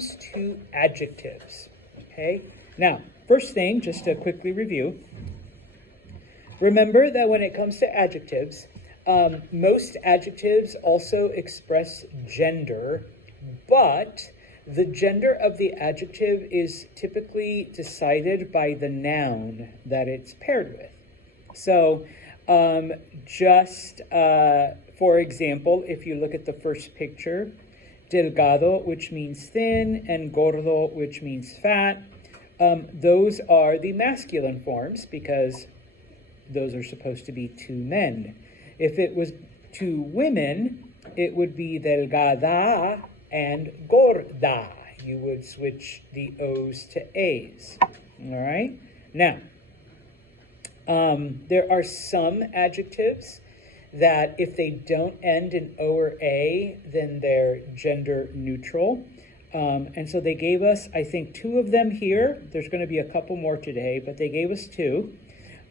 comes to adjectives, okay? Now, first thing, just to quickly review, remember that when it comes to adjectives, most adjectives also express gender, but the gender of the adjective is typically decided by the noun that it's paired with. So, for example, if you look at the first picture, delgado, which means thin, and gordo, which means fat, those are the masculine forms because those are supposed to be two men. If it was two women, it would be delgada and gorda. You would switch the O's to A's. All right? Now, there are some adjectives that if they don't end in O or A, then they're gender neutral. And so they gave us, I think, two of them here. There's going to be a couple more today, but they gave us two.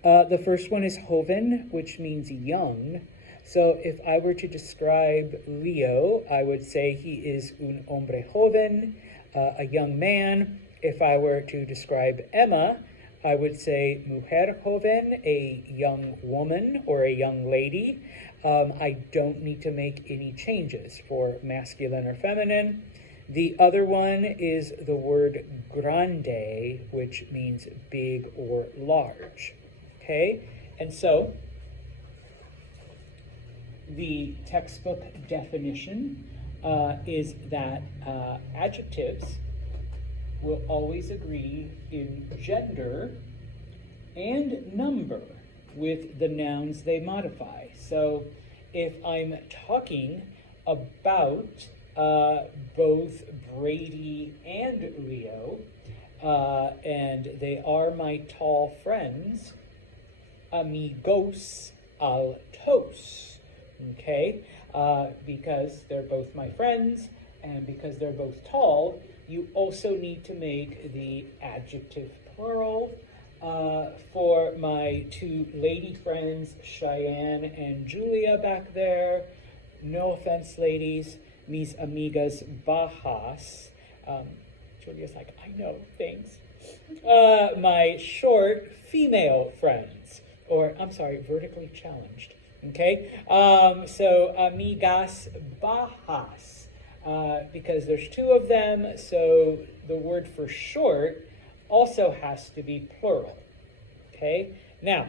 The first one is joven, which means young. So if I were to describe Leo, I would say he is un hombre joven, a young man. If I were to describe Emma, I would say mujer joven, a young woman or a young lady. I don't need to make any changes for masculine or feminine. The other one is the word grande, which means big or large. Okay, and so the textbook definition is that adjectives will always agree in gender and number with the nouns they modify. So if I'm talking about both Brady and Leo, and they are my tall friends, amigos altos, okay? Because they're both my friends and because they're both tall, you also need to make the adjective plural. For my two lady friends, Cheyenne and Julia back there, no offense, ladies, mis amigas bajas. Julia's like, I know, thanks. My short female friends, or I'm sorry, vertically challenged, okay? So amigas bajas, because there's two of them, so the word for short also has to be plural, okay? Now,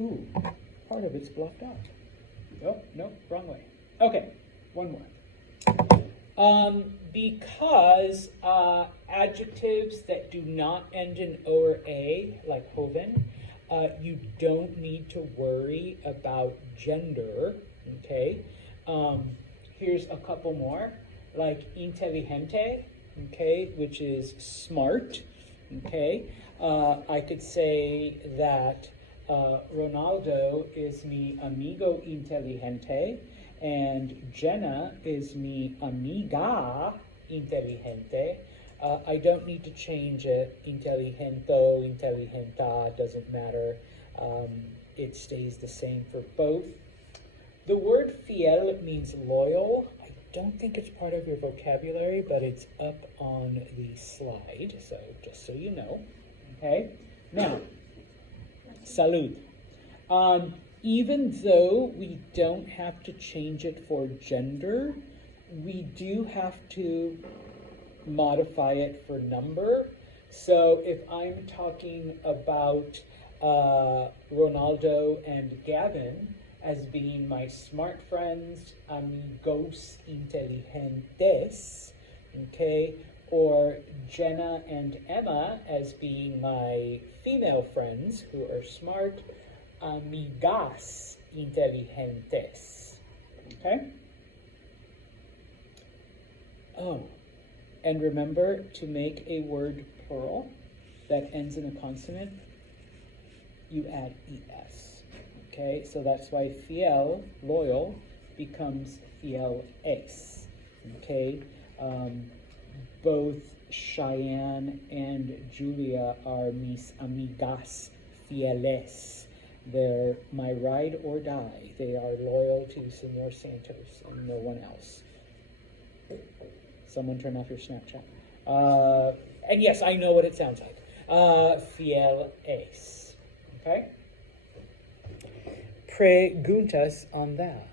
ooh, part of it's blocked out. Nope, wrong way. Okay, one more. Because adjectives that do not end in O or A, like joven, you don't need to worry about gender, okay? Here's a couple more, like inteligente, okay, which is smart, okay? I could say that Ronaldo is mi amigo inteligente, and Jenna is mi amiga inteligente. I don't need to change it. Inteligento, inteligenta, doesn't matter. It stays the same for both. The word fiel means loyal. I don't think it's part of your vocabulary, but it's up on the slide, so just so you know. Okay? Now, salud. Even though we don't have to change it for gender, we do have to modify it for number. So if I'm talking about Ronaldo and Gavin as being my smart friends, amigos inteligentes, okay, or Jenna and Emma as being my female friends who are smart, amigas inteligentes, okay? Oh, and remember to make a word plural that ends in a consonant, you add es, okay? So that's why fiel, loyal, becomes fiel es, okay? Both Cheyenne and Julia are mis amigas fieles. They're my ride or die. They are loyal to Senor Santos and no one else. Someone turn off your Snapchat. And yes, I know what it sounds like. Fiel es. Okay? Preguntas on that.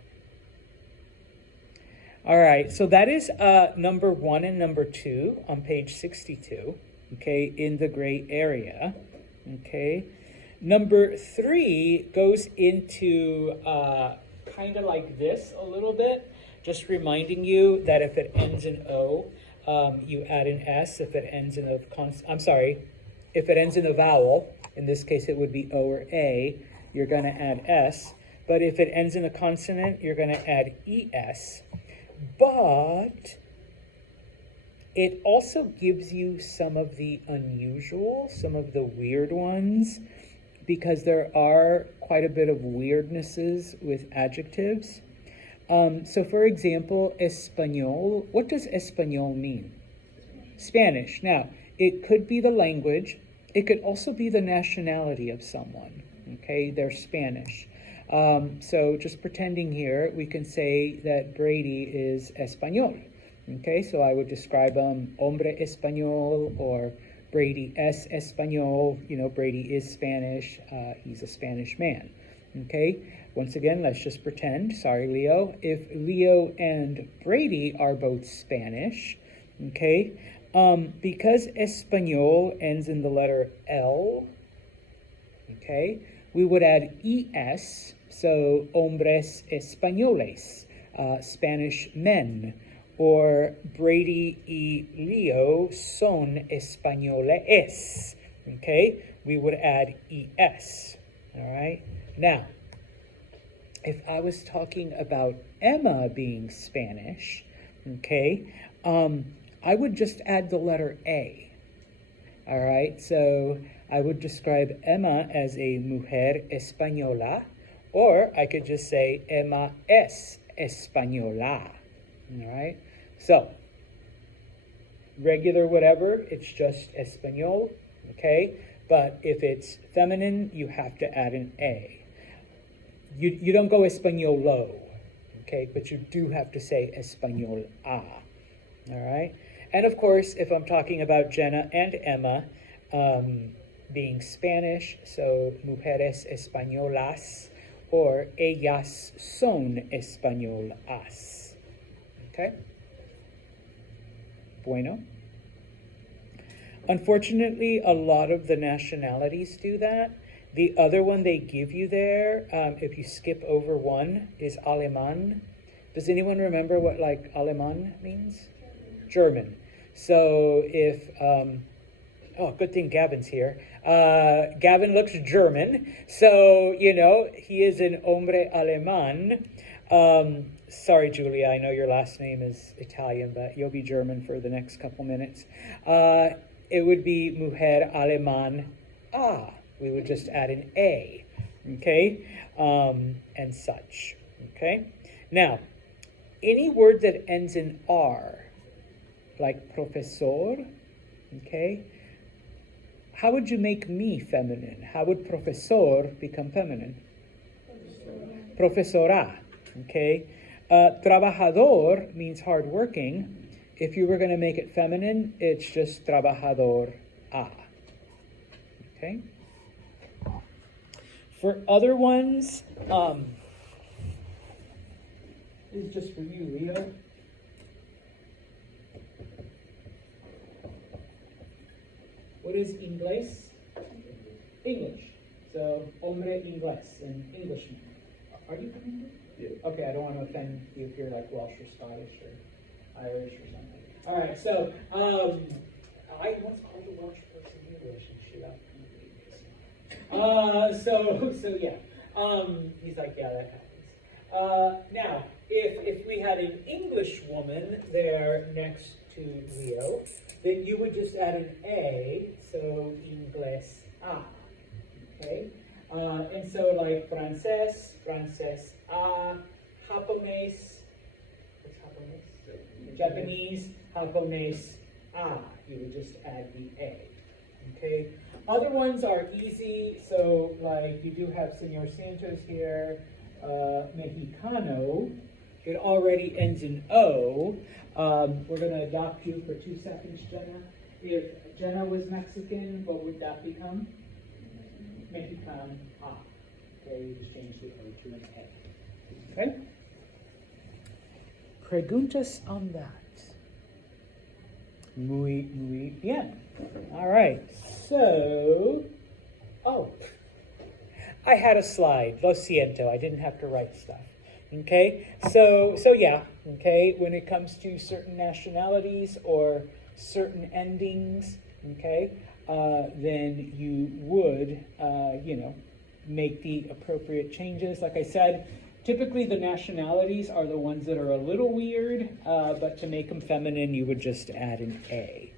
All right, so that is number 1 and number 2 on page 62, okay, in the gray area, okay. Number 3 goes into kind of like this a little bit, just reminding you that if it ends in O, you add an S. If it ends in a if it ends in a vowel, in this case it would be O or A, you're going to add S. But if it ends in a consonant, you're going to add ES. But it also gives you some of the unusual, some of the weird ones, because there are quite a bit of weirdnesses with adjectives. So for example, español, what does español mean? Spanish. Now, it could be the language. It could also be the nationality of someone. Okay, they're Spanish. So just pretending here, we can say that Brady is español. Okay, so I would describe him hombre español, or Brady es español. You know, Brady is Spanish. He's a Spanish man. Okay, once again, let's just pretend. Sorry, Leo. If Leo and Brady are both Spanish, okay, because español ends in the letter L, okay, we would add es, so hombres españoles, Spanish men, or Brady y Leo son españoles, okay, we would add es, all right? Now, if I was talking about Emma being Spanish, okay, I would just add the letter A, all right? So I would describe Emma as a mujer española, or I could just say Emma es española, all right? So, regular whatever, it's just español, okay? But if it's feminine, you have to add an A. You don't go españolo, okay? But you do have to say española, all right? And of course, if I'm talking about Jenna and Emma being Spanish, so mujeres españolas, or ellas son españolas, okay? Bueno. Unfortunately, a lot of the nationalities do that. The other one they give you there, if you skip over one, is Alemán. Does anyone remember what, like, Alemán means? German. So if, oh, good thing Gavin's here. Gavin looks German. So, you know, he is an hombre alemán. Sorry, Julia, I know your last name is Italian, but you'll be German for the next couple minutes. It would be mujer alemán a. We would just add an A, okay, and such, okay? Now, any word that ends in R, like profesor, okay, how would you make me feminine? How would profesor become feminine? Profesora, okay? Trabajador means hardworking. If you were going to make it feminine, it's just trabajador a, okay? For other ones, this is just for you, Leo. What is inglés? English. So, hombre inglés, an Englishman. Are you coming here? Yeah. Okay, I don't want to offend you if you're like Welsh or Scottish or Irish or something. All right, so I once called a Welsh person English and shit up. So yeah. He's like, yeah, that happens. Now, if we had an English woman there next to Leo, then you would just add an A, so inglés a, okay? And so like francés a, Japonés, what's Japonés? Japanese, Japonés a, you would just add the A, Okay, other ones are easy. So like you do have Senor Santos here, Mexicano. It already ends in O. We're going to adopt you for 2 seconds, Jenna. If Jenna was Mexican, what would that become? Mexican. Ah. Okay, you just changed the O to an A. Okay? Preguntas on that. Muy bien. All right. So, I had a slide. Lo siento. I didn't have to write stuff. Okay. So yeah. Okay. When it comes to certain nationalities or certain endings, okay, then you would, make the appropriate changes. Like I said, typically the nationalities are the ones that are a little weird, but to make them feminine, you would just add an A.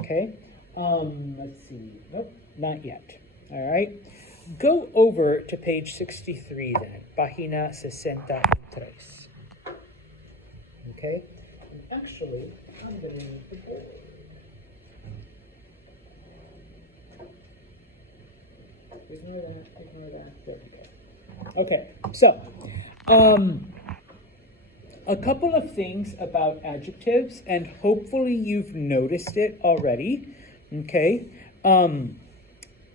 Okay? Let's see. Nope, not yet. All right. Go over to page 63 then. Página 63. Okay? And actually, I'm going to need the board. Ignore that. There we go. Okay, so a couple of things about adjectives, and hopefully you've noticed it already. Okay, and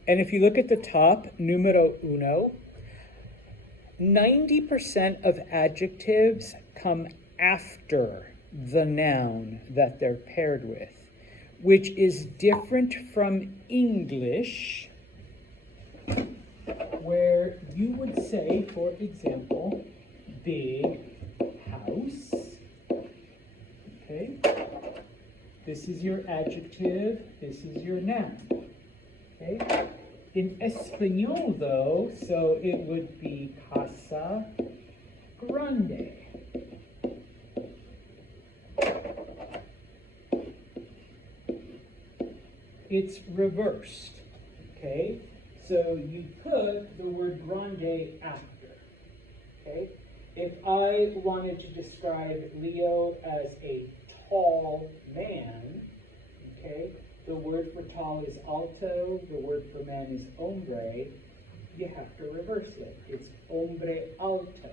if you look at the top, numero uno, 90% of adjectives come after the noun that they're paired with, which is different from English, where you would say, for example, big house. Okay? This is your adjective, this is your noun. Okay? In Espanol, though, so it would be casa grande. It's reversed. Okay? So you put the word grande after, okay? If I wanted to describe Leo as a tall man, okay, the word for tall is alto, the word for man is hombre, you have to reverse it. It's hombre alto,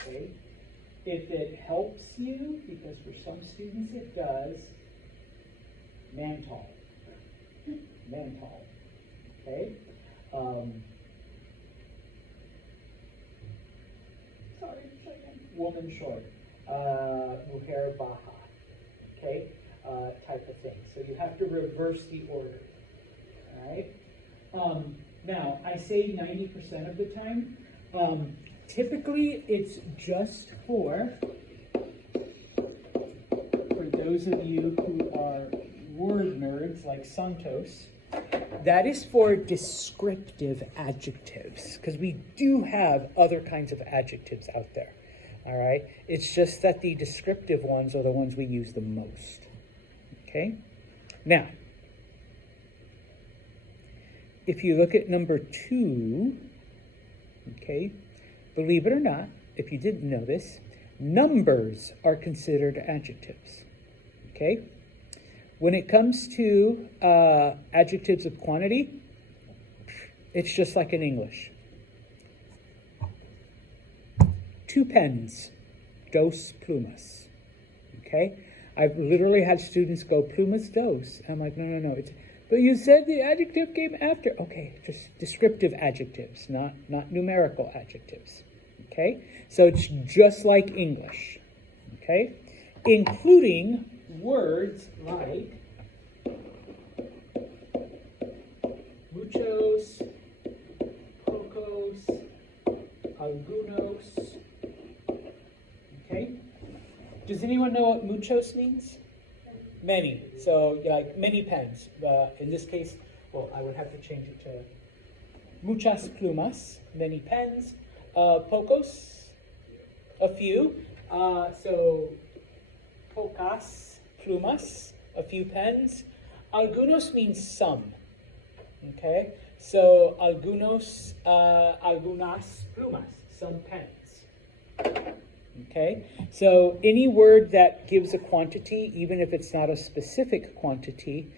okay? If it helps you, because for some students it does, man tall, okay? Woman short, mujer baja, okay, type of thing. So you have to reverse the order, all right? Now, I say 90% of the time. Typically, it's just for those of you who are word nerds like Santos, that is for descriptive adjectives, because we do have other kinds of adjectives out there, all right? It's just that the descriptive ones are the ones we use the most, okay? Now, if you look at number 2, okay, believe it or not, if you didn't know this, numbers are considered adjectives, okay? When it comes to adjectives of quantity, it's just like in English. 2 pens, dos plumas, okay? I've literally had students go, plumas dos. I'm like, no, but you said the adjective came after. Okay, just descriptive adjectives, not numerical adjectives, okay? So it's just like English, okay? Including words like muchos, pocos, algunos. Okay? Does anyone know what muchos means? Many. So like many pens. In this case, well, I would have to change it to muchas plumas, many pens. Pocos, a few. So pocas plumas, a few pens. Algunos means some. Okay, so algunos, algunas plumas, some pens. Okay, so any word that gives a quantity, even if it's not a specific quantity,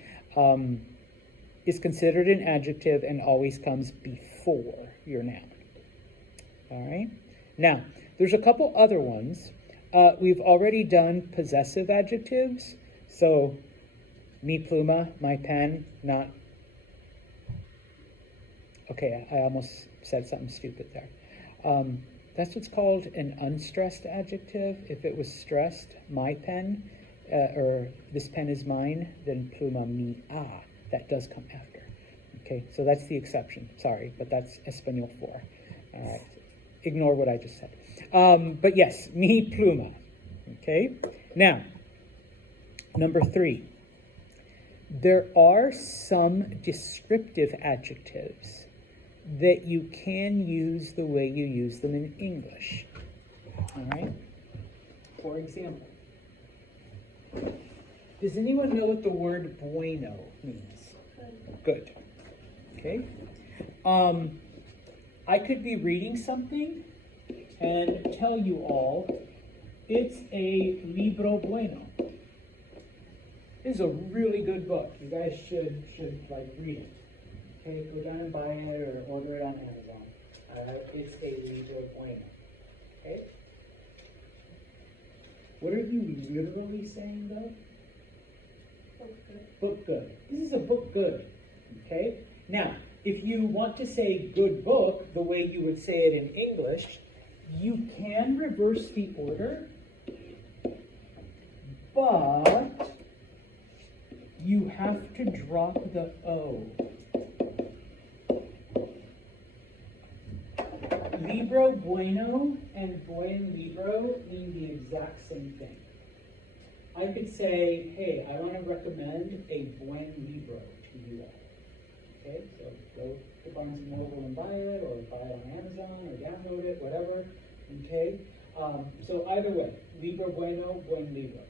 is considered an adjective and always comes before your noun. All right? Now, there's a couple other ones. We've already done possessive adjectives. So, mi pluma, my pen, not... Okay, I almost said something stupid there. That's what's called an unstressed adjective. If it was stressed, my pen, or this pen is mine, then pluma mi that does come after. Okay, so that's the exception. Sorry, but that's Espanol 4. All right, ignore what I just said. But yes, mi pluma. Okay, now, number 3. There are some descriptive adjectives that you can use the way you use them in English. All right? For example, does anyone know what the word bueno means? Good. Okay. I could be reading something and tell you all it's a libro bueno. This is a really good book. You guys should like read it. Okay, go down and buy it or order it on Amazon. It's a libro bueno. Okay? What are you literally saying though? Book good. Book good. This is a book good. Okay? Now, if you want to say good book the way you would say it in English, you can reverse the order, but you have to drop the O. Libro bueno and buen libro mean the exact same thing. I could say, hey, I want to recommend a buen libro to you all. Okay, so go to Barnes & Noble and buy it, or buy it on Amazon, or download it, whatever. Okay, so either way, libro bueno, buen libro.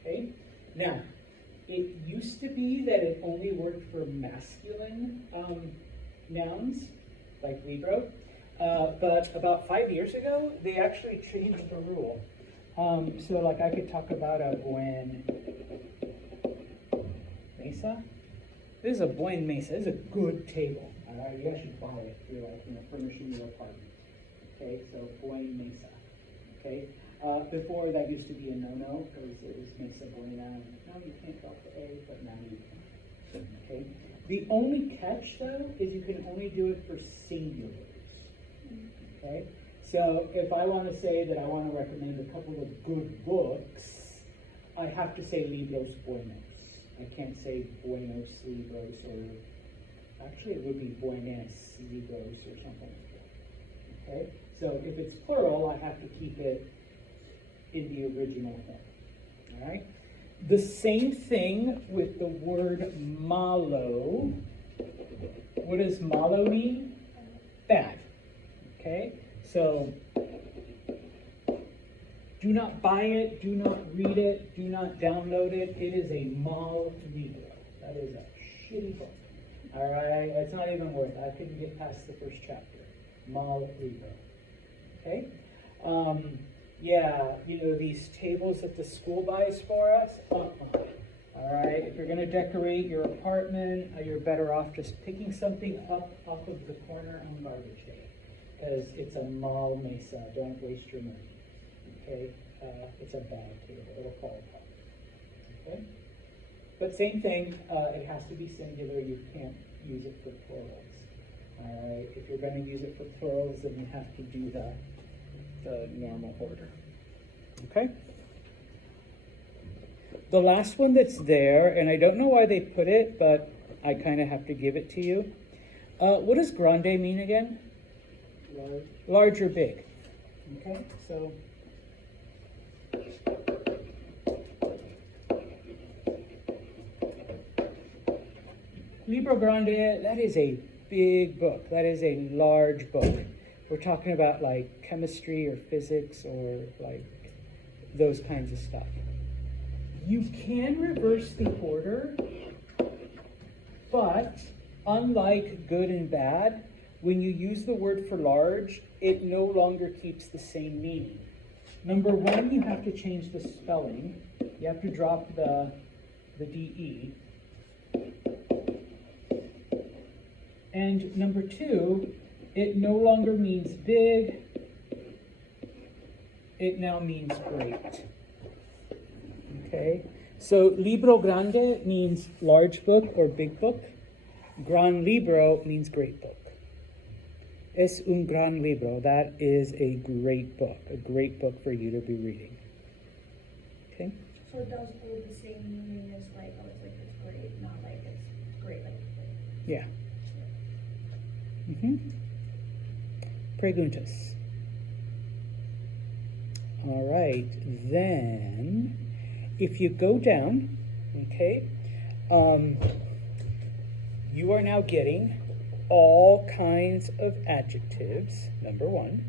Okay, now, it used to be that it only worked for masculine nouns, like libro. But about 5 years ago, they actually changed the rule. So like I could talk about a buen mesa. This is a buen mesa. This is a good table. All right, you guys should buy it if you're like, furnishing your apartment. Okay, so buen mesa. Okay, before that used to be a no-no because it was mesa buena. No, you can't drop the A, but now you can. Okay. The only catch though is you can only do it for singulars. Okay, so if I want to say that I want to recommend a couple of good books, I have to say libros buenos. I can't say buenos libros, or actually it would be buenas libros or something like that. Okay, so if it's plural, I have to keep it in the original form. All right, the same thing with the word malo. What does malo mean? Bad. Okay, so do not buy it, do not read it, do not download it. It is a mal libro. That is a shitty book. All right, it's not even worth it. I couldn't get past the first chapter. Mal libro. Okay, yeah, these tables that the school buys for us. All right, if you're going to decorate your apartment, you're better off just picking something up off of the corner on garbage day. Because it's a mal mesa. Don't waste your money. Okay? It's a bad table. It'll fall apart. Okay? But same thing, it has to be singular. You can't use it for plurals. All right? If you're going to use it for plurals, then you have to do the normal order. Okay? The last one that's there, and I don't know why they put it, but I kind of have to give it to you. What does grande mean again? Large or big. Okay, so Libro Grande, that is a big book. That is a large book. We're talking about like chemistry or physics or like those kinds of stuff. You can reverse the order, but unlike good and bad, when you use the word for large, it no longer keeps the same meaning. Number one, you have to change the spelling. You have to drop the DE. And number 2, it no longer means big, it now means great. Okay, so libro grande means large book or big book. Gran libro means great book. Es un gran libro. That is a great book for you to be reading. Okay? So it does hold the same meaning as like, oh, it's like it's great, not like it's great, like it's great. Yeah. Preguntas. All right, then if you go down, okay, you are now getting all kinds of adjectives, number 1,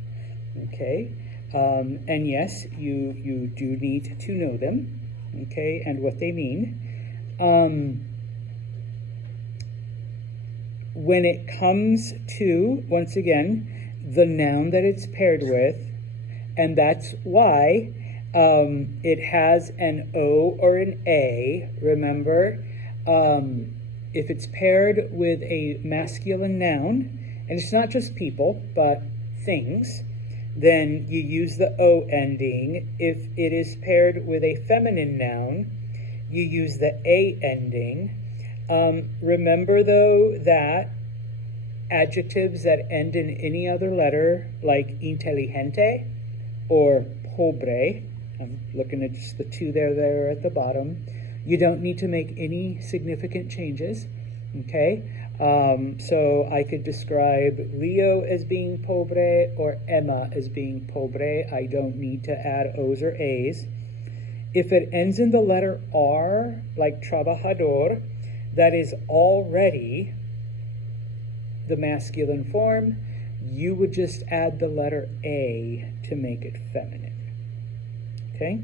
okay, and yes, you do need to know them, okay, and what they mean. When it comes to, once again, the noun that it's paired with, and that's why it has an O or an A, remember, if it's paired with a masculine noun, and it's not just people, but things, then you use the O ending. If it is paired with a feminine noun, you use the A ending. Remember, though, that adjectives that end in any other letter, like inteligente or pobre, I'm looking at just the 2 there at the bottom, you don't need to make any significant changes, okay? So I could describe Leo as being pobre or Emma as being pobre. I don't need to add O's or A's. If it ends in the letter R, like trabajador, that is already the masculine form. You would just add the letter A to make it feminine. Okay?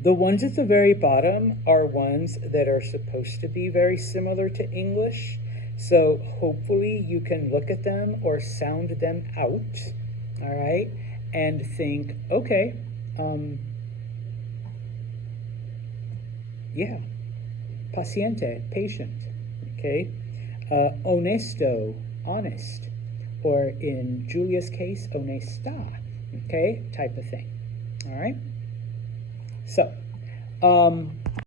The ones at the very bottom are ones that are supposed to be very similar to English, so hopefully you can look at them or sound them out, all right, and think, okay, yeah, paciente, patient, okay, honesto, honest, or in Julia's case, honesta, okay, type of thing, all right? So,